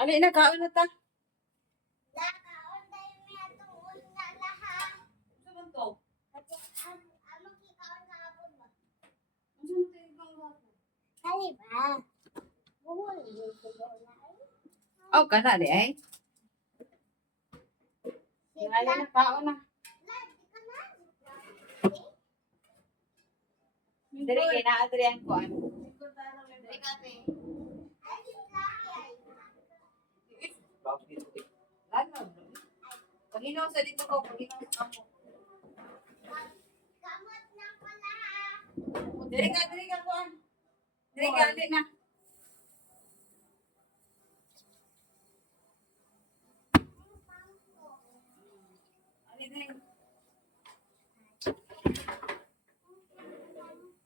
Ano na kaon na ta? Nakaon tayo may atong una lahat. Ano man to? Amang kikaon sa hapon ba? Ano man tayo ibang wapo? Kali ba? Buhol yun siguro na ay. Oh, kana di ay. Wala na kaon na. Diri kay na adri ang kuan. Diri kate. Lalo. Paginaw sa dito ko, paginaw sa kampo. Kamot na pala. Diri ka kuan. Diri ka ali na. Ali diri.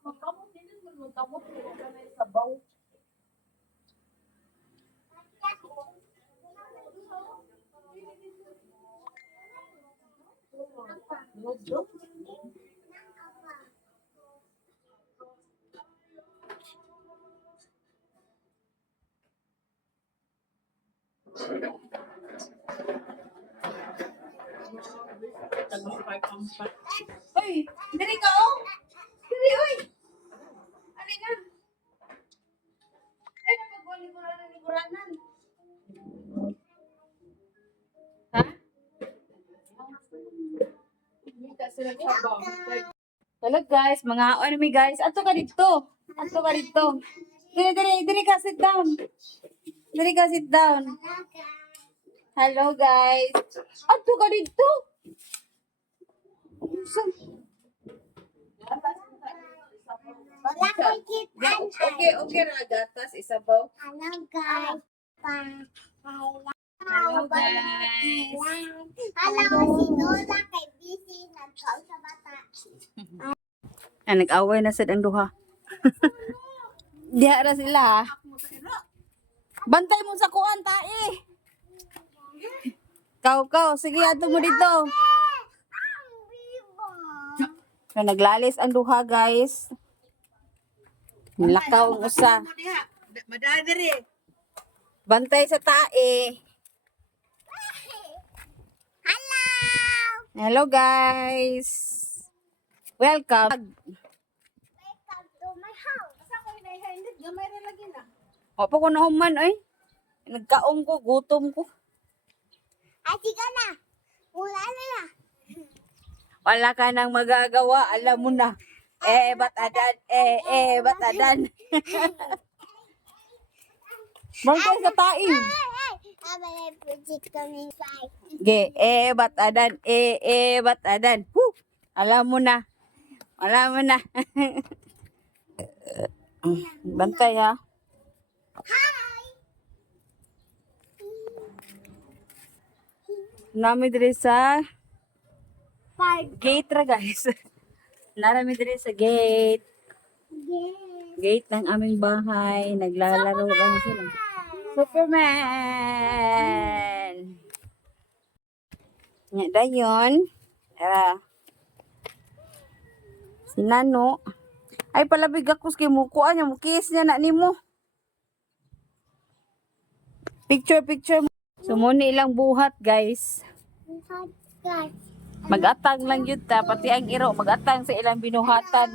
Kamot din mo kamot ko na sa baw. Hoy, diri ka oh. Diri oy. Ali na. Ay napagwali-guranan. Ha? Kita sila sa baw. Hello guys, mga ano guys. Ato ka dito. Ato ka dito. Diri ka sit down. Diri ka sit down. Hello guys. Ato ka dito. Wala ko ikitan. Okay ra gatas isabaw. Hello guys. Hello guys. Hello, si Lola kay busy nagkaon sa bata. Nag-away na sad ang duha. Diha ra sila. Bantay mo sa kuan tae. Kau, sige ato mo dito. Na naglalis ang duha guys. Lakaw ang usa. Madadiri. Bantay sa tae. Hello. Hello guys. Welcome. Welcome to my house. Asa ko hinahihandid, gamay ra lagi na. Opo ko na human ay. Nagkaong ko, gutom ko. Ay, sige na. Wala na. Wala ka nang magagawa, alam mo na. Batadan, batadan. Bangkay sa taing. Ay, project kami sa Ge, batadan, batadan. Alam mo na. Alam mo na. Bantay ha. Hi. Nami diri sa Five. gate ra guys. Narami diri sa gate. Gate ng aming bahay. Naglalaro lang sila. Superman! Nya dayon. Tara. Si Nano. Ay palabig ako kay mukuan niya. Mukis niya na nimo. Picture. So muna ilang buhat guys. Mag-atang lang yun ta. Pati ang iro. Mag-atang sa ilang binuhatan.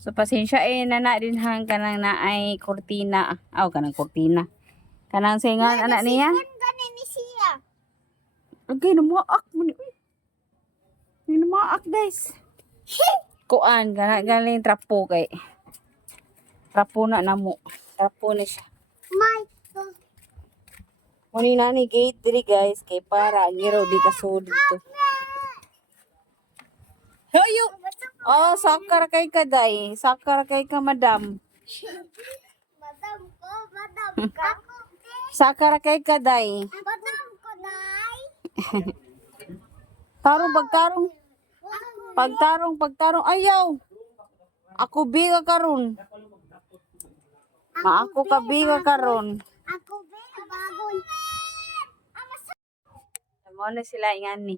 So pasensya na din hang kanang na ay kurtina. Kanang kurtina. Kanang singan anak niya. Ganin ni siya. Okay, namaak mo ni. Namaak guys. Kuan, galing trapo kay. Trapo na namo. Trapo na siya. My Muni na ni gate diri guys kay para ang iro di kasud dito. Hoyo. Oh, sakar kay kaday. Sakar kay ka madam. madam ka. Sakar kay kaday. Madam ko, nay. Pagtarong. Ayaw. Ako biga karon. Ako ka biga karon. Ako ba bagon. Mo na sila ingan ni.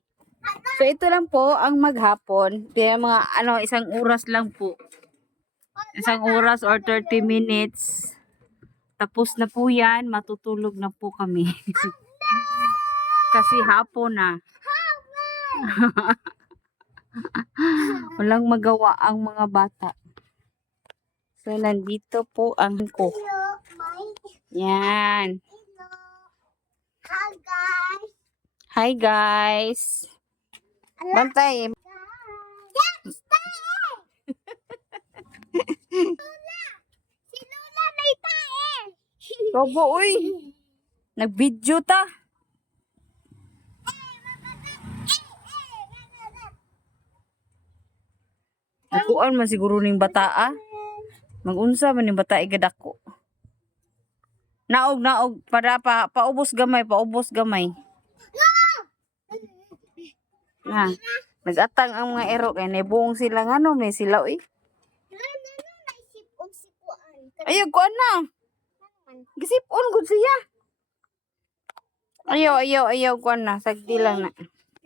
So ito lang po ang maghapon. Kaya mga isang oras lang po. Isang oras or 30 minutes. Tapos na po yan. Matutulog na po kami. Kasi hapon na. Walang magawa ang mga bata. So, nandito po ang ko. Hello, my. Yan. Hello. Hi, guys. Hi, guys. Bantay. Yes, tae! Si Lola may tae! Robo, uy. Nag-video ta. Nakuan man siguro ning bata, ah. Mag-unsa man ning bata igadako. Naog para paubos gamay, paubos gamay. Na, nagatang ang mga ero kay nabuong sila ngano may sila uy. May sipon-sipuan. Ayaw ko na. Gisipon gud siya. Ayaw ko na, sagdi lang na.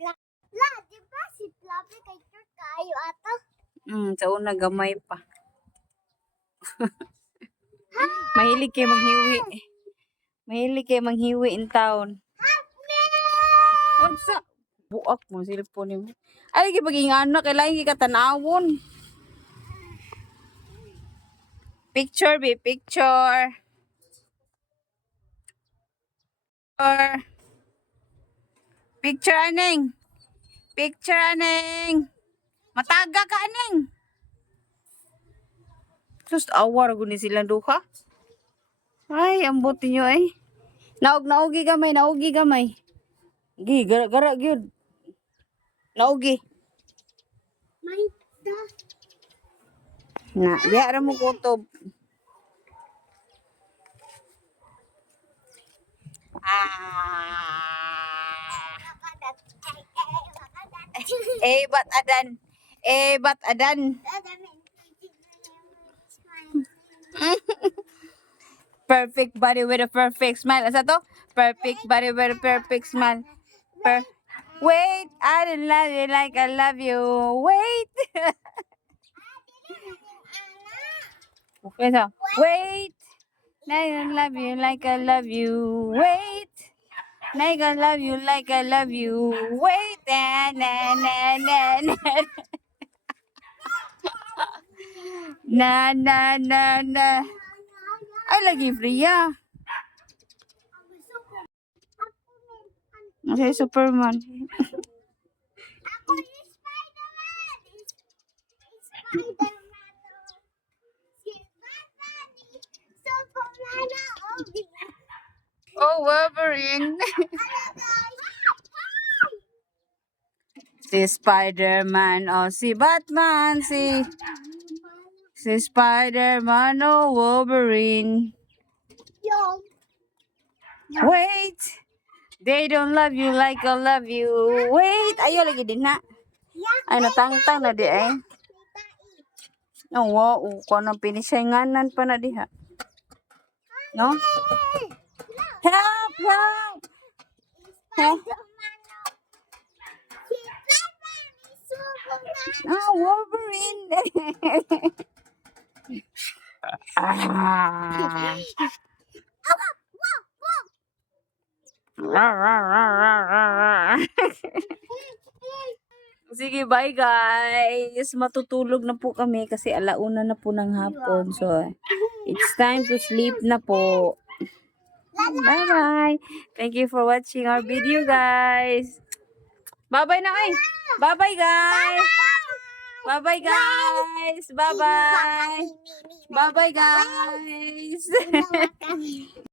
La, di ba si Fluffy kay Kurt kayo ato? Sa una gamay pa. Mahilig kay manghiwi. Mahilig kay manghiwi in town. Unsa? Buak mo cellphone mo. Ay gibaging ano kailangan ka tanawon. Picture be picture. Picture aning. Picture aning. Mataga ka aning. Sus awar gud ni sila duha. Ay ambot niyo eh. Naugi gamay. Gi gara gyud. Naugi. May da. Na, diha ra mo kutob. Makadat. Bat adan. Bat adan. Perfect body with a perfect smile. Asa to? Perfect body with a perfect smile. Wait, I don't love you like I love you. Wait. Okay, so. Wait. I don't love you like I love you. Wait. I don't love you like I love you. Wait. Na na na na na. Na. Ay, lagi Freya. Masaya Superman. Ako yung Spider-Man! Spider-Man! Si Batman! Superman! Oh, Wolverine. Si Spider-Man. Oh, si Batman. Si Spider-Man. Oh, Wolverine. Yung Wait. They don't love you like I love you. Wait. Ayaw lagi din na. Ay, natangtang na di ay. Oo, ko nang pinisyanganan pa na diha. No? Help! Help! Oh, Wolverine! Sige, bye guys. Matutulog na po kami kasi alauna na po ng hapon. So, it's time to sleep na po. Bye-bye. Thank you for watching our video, guys. Bye-bye na kayo. Bye-bye, guys. Bye-bye, guys. Bye-bye. Bye-bye, guys.